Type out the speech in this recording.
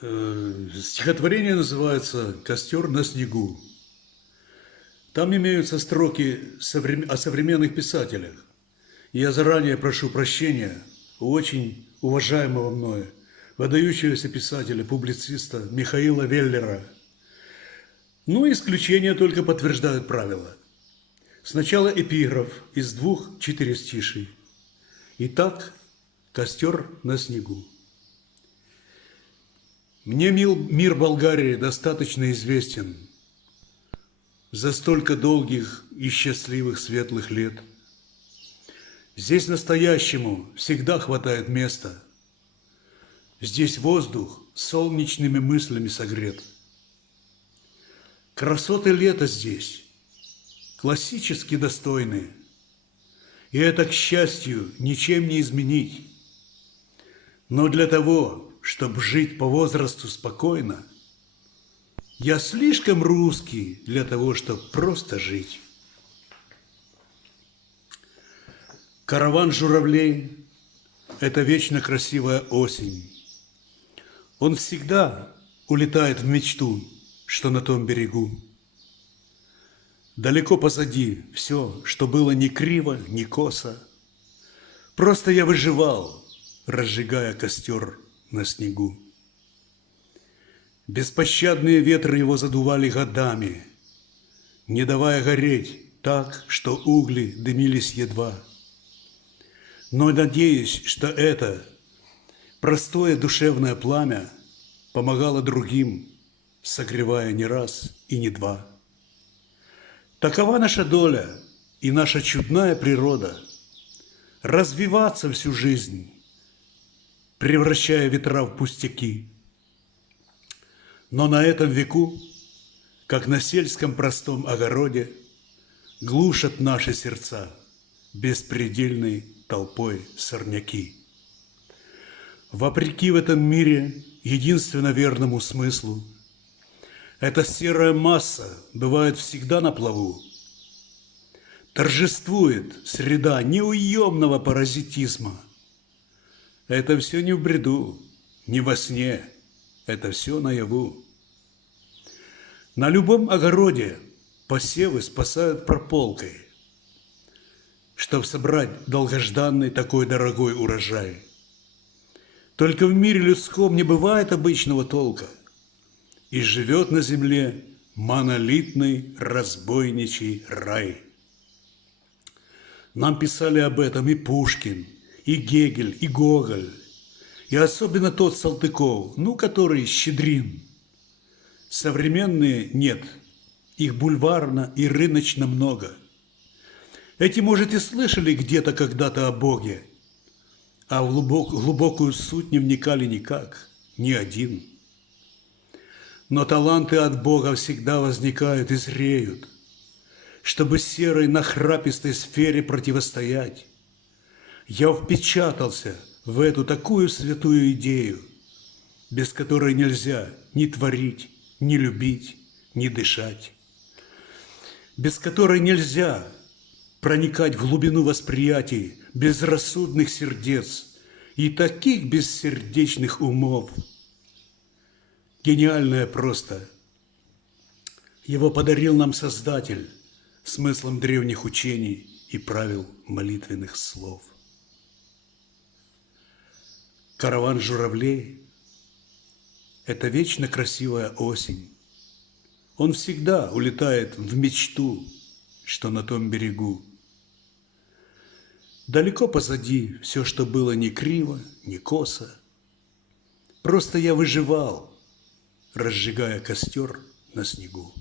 Стихотворение называется «Костер на снегу». Там имеются строки о современных писателях. И я заранее прошу прощения у очень уважаемого мною, выдающегося писателя, публициста Михаила Веллера. Но исключения только подтверждают правила. Сначала эпиграф из 2 четырестиший. Итак, костер на снегу. Мне мир Болгарии достаточно известен за столько долгих и счастливых светлых лет. Здесь настоящему всегда хватает места. Здесь воздух солнечными мыслями согрет. Красоты лета здесь классически достойны, и это, к счастью, ничем не изменить. Но для того, чтобы жить по возрасту спокойно, я слишком русский для того, чтобы просто жить. Караван журавлей – это вечно красивая осень. Он всегда улетает в мечту, что на том берегу. Далеко позади все, что было ни криво, ни косо. Просто я выживал, разжигая костер на снегу. Беспощадные ветры его задували годами, не давая гореть так, что угли дымились едва. Но надеюсь, что это простое душевное пламя помогало другим, согревая не раз и не два. Такова наша доля и наша чудная природа – развиваться всю жизнь, превращая ветра в пустяки. Но на этом веку, как на сельском простом огороде, глушат наши сердца беспредельной толпой сорняки. Вопреки в этом мире единственно верному смыслу, эта серая масса бывает всегда на плаву. Торжествует среда неуемного паразитизма. Это все не в бреду, не во сне, это все наяву. На любом огороде посевы спасают прополкой, чтобы собрать долгожданный такой дорогой урожай. Только в мире людском не бывает обычного толка, и живет на земле монолитный разбойничий рай. Нам писали об этом и Пушкин, и Гегель, и Гоголь, и особенно тот Салтыков, который Щедрин. Современные нет, их бульварно и рыночно много. Эти, может, и слышали где-то когда-то о Боге, а в глубокую суть не вникали никак, ни один. Но таланты от Бога всегда возникают и зреют, чтобы серой нахрапистой сфере противостоять. Я впечатался в эту такую святую идею, без которой нельзя ни творить, ни любить, ни дышать, без которой нельзя проникать в глубину восприятий безрассудных сердец и таких бессердечных умов. Гениальное просто. Его подарил нам Создатель смыслом древних учений и правил молитвенных слов. Караван журавлей – это вечно красивая осень. Он всегда улетает в мечту, что на том берегу. Далеко позади все, что было ни криво, ни косо. Просто я выживал, разжигая костер на снегу.